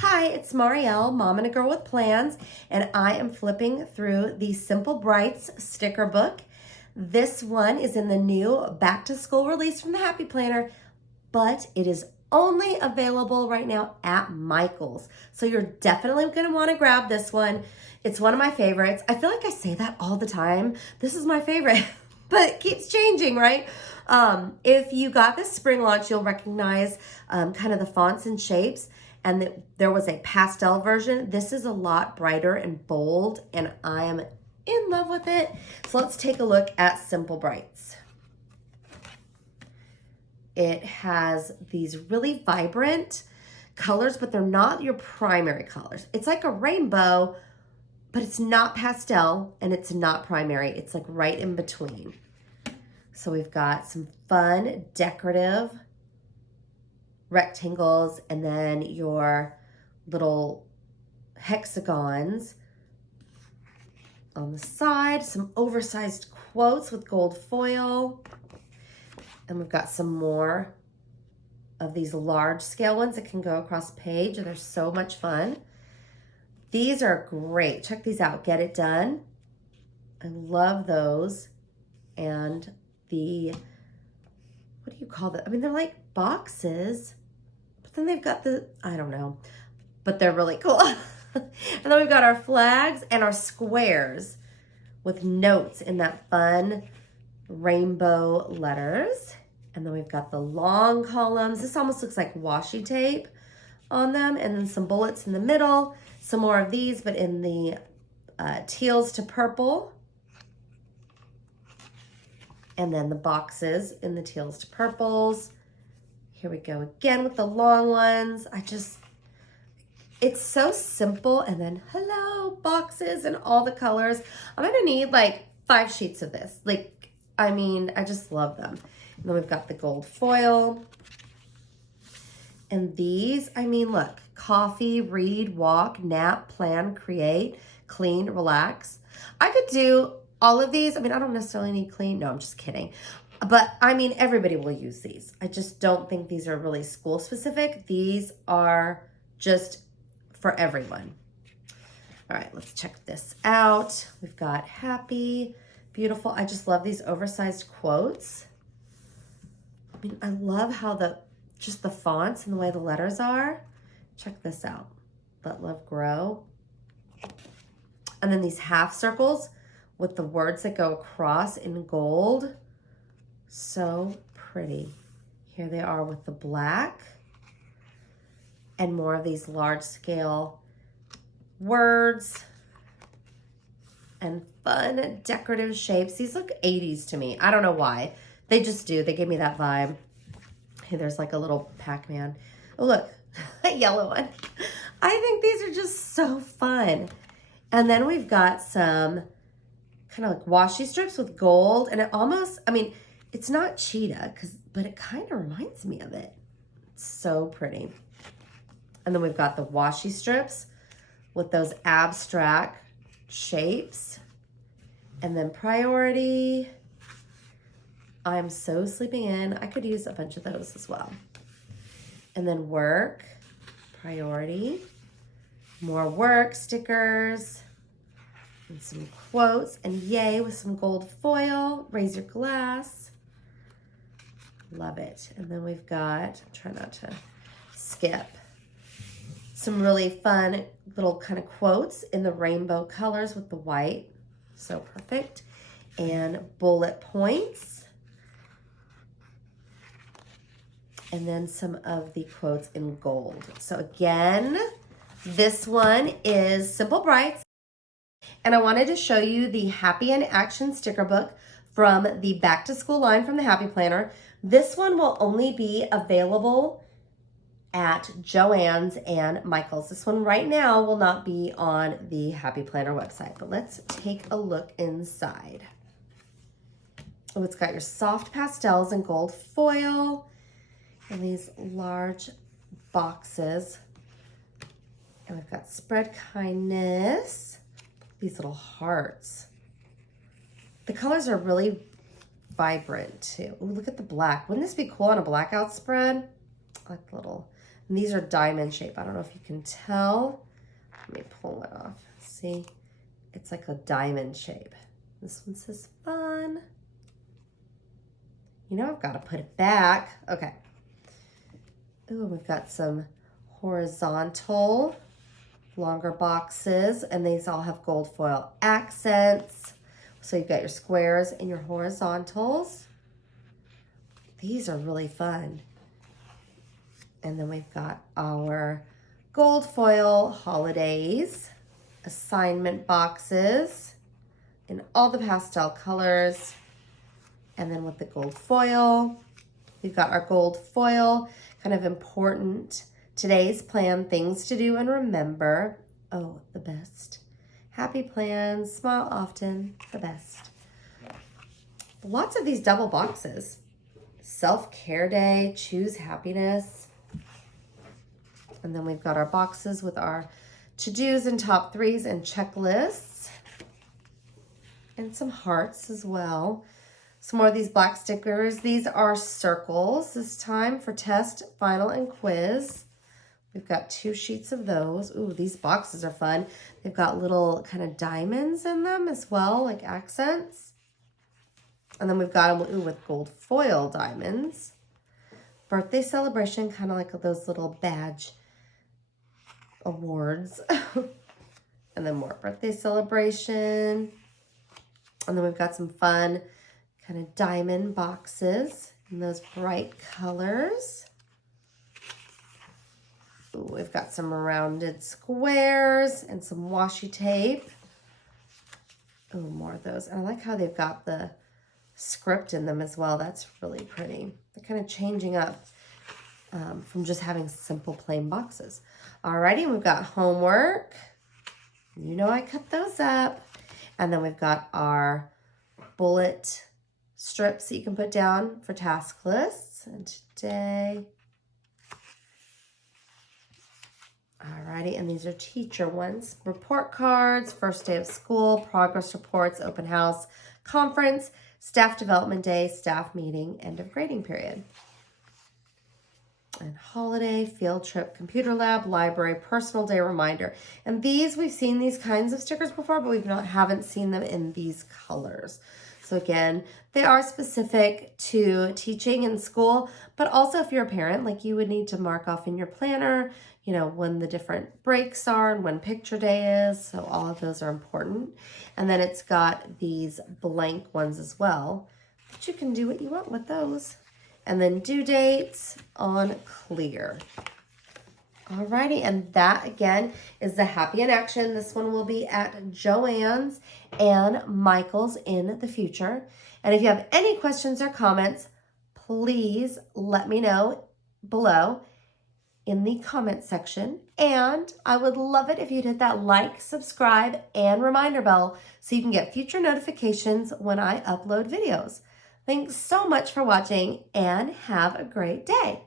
Hi, it's Marielle, Mom and a Girl with Plans, and I am flipping through the Simple Brights sticker book. This one is in the new back to school release from the Happy Planner, but it is only available right now at Michael's. So you're definitely going to want to grab this one. It's one of my favorites. I feel like I say that all the time. This is my favorite, but it keeps changing, right? If you got this spring launch, you'll recognize kind of the fonts and shapes. And there was a pastel version. This is a lot brighter and bold, and I am in love with it. So let's take a look at Simple Brights. It has these really vibrant colors, but they're not your primary colors. It's like a rainbow, but it's not pastel and it's not primary. It's like right in between. So we've got some fun, decorative rectangles and then your little hexagons on the side, some oversized quotes with gold foil, and we've got some more of these large scale ones that can go across page. They're so much fun. These are great. Check these out. Get It Done. I love those. And the, what do you call that? I mean, they're like boxes, but then they've got the, I don't know, but they're really cool. And then we've got our flags and our squares with notes in that fun rainbow letters. And then we've got the long columns. This almost looks like washi tape on them. And then some bullets in the middle. Some more of these, but in the teals to purple. And then the boxes in the teals to purples. Here we go again with the long ones. It's so simple. And then hello, boxes and all the colors. I'm gonna need like 5 sheets of this. I just love them. And then we've got the gold foil. And these, look, coffee, read, walk, nap, plan, create, clean, relax. I could do all of these. I don't necessarily need clean. No, I'm just kidding. But everybody will use these. I just don't think these are really school specific. These are just for everyone. All right, let's check this out. We've got happy, beautiful. I just love these oversized quotes. I love how the fonts and the way the letters are. Check this out. Let love grow. And then these half circles with the words that go across in gold. So pretty. Here they are with the black and more of these large scale words and fun decorative shapes. These look 80s to me. I don't know why. They just do. They give me that vibe. Hey, there's like a little Pac-Man. Oh, look, a yellow one. I think these are just so fun. And then we've got some kind of like washi strips with gold. And it almost, it's not cheetah, but it kind of reminds me of it. It's so pretty. And then we've got the washi strips with those abstract shapes. And then priority. I'm so sleeping in. I could use a bunch of those as well. And then work, priority, more work stickers, and some quotes, and yay with some gold foil, raise your glass. Love it. And then we've got, try not to skip, some really fun little kind of quotes in the rainbow colors with the white. So perfect. And bullet points. And then some of the quotes in gold. So again, this one is Simple Brights. And I wanted to show you the Happy in Action sticker book from the Back to School line from the Happy Planner. This one will only be available at Joann's and Michael's. This one right now will not be on the Happy Planner website, but let's take a look inside. Oh, it's got your soft pastels and gold foil. And these large boxes. And we've got spread kindness. These little hearts. The colors are really vibrant too. Ooh, look at the black. Wouldn't this be cool on a blackout spread? I like the little And these are diamond shape. I don't know if you can tell. Let me pull it off. See, it's like a diamond shape. This one says fun. You know, I've got to put it back. Okay. Ooh, we've got some horizontal, longer boxes, and these all have gold foil accents. So you've got your squares and your horizontals. These are really fun. And then we've got our gold foil holidays, assignment boxes in all the pastel colors. And then with the gold foil, we've got our gold foil, kind of important today's plan, things to do and remember. Oh, the best. Happy plans, smile often, the best. Lots of these double boxes. Self-care day, choose happiness. And then we've got our boxes with our to-dos and top threes and checklists. And some hearts as well. Some more of these black stickers. These are circles this time for test, final, and quiz. We've got 2 sheets of those. Ooh, these boxes are fun. They've got little kind of diamonds in them as well, like accents. And then we've got them with gold foil diamonds. Birthday celebration, kind of like those little badge awards. And then more birthday celebration. And then we've got some fun kind of diamond boxes in those bright colors. Ooh, we've got some rounded squares and some washi tape. Oh, more of those. And I like how they've got the script in them as well. That's really pretty. They're kind of changing up from just having simple plain boxes. Alrighty, we've got homework. You know I cut those up. And then we've got our bullet strips that you can put down for task lists. And today, alrighty, and these are teacher ones. Report cards, first day of school, progress reports, open house, conference, staff development day, staff meeting, end of grading period. And holiday, field trip, computer lab, library, personal day reminder. And these, we've seen these kinds of stickers before, but haven't seen them in these colors. So again, they are specific to teaching in school, but also if you're a parent, like you would need to mark off in your planner, you know, when the different breaks are and when picture day is. So all of those are important. And then it's got these blank ones as well, but you can do what you want with those. And then due dates on clear. Alrighty, and that again is the Happy in Action. This one will be at Joann's and Michael's in the future. And if you have any questions or comments, please let me know below in the comment section. And I would love it if you'd hit that like, subscribe, and reminder bell so you can get future notifications when I upload videos. Thanks so much for watching and have a great day.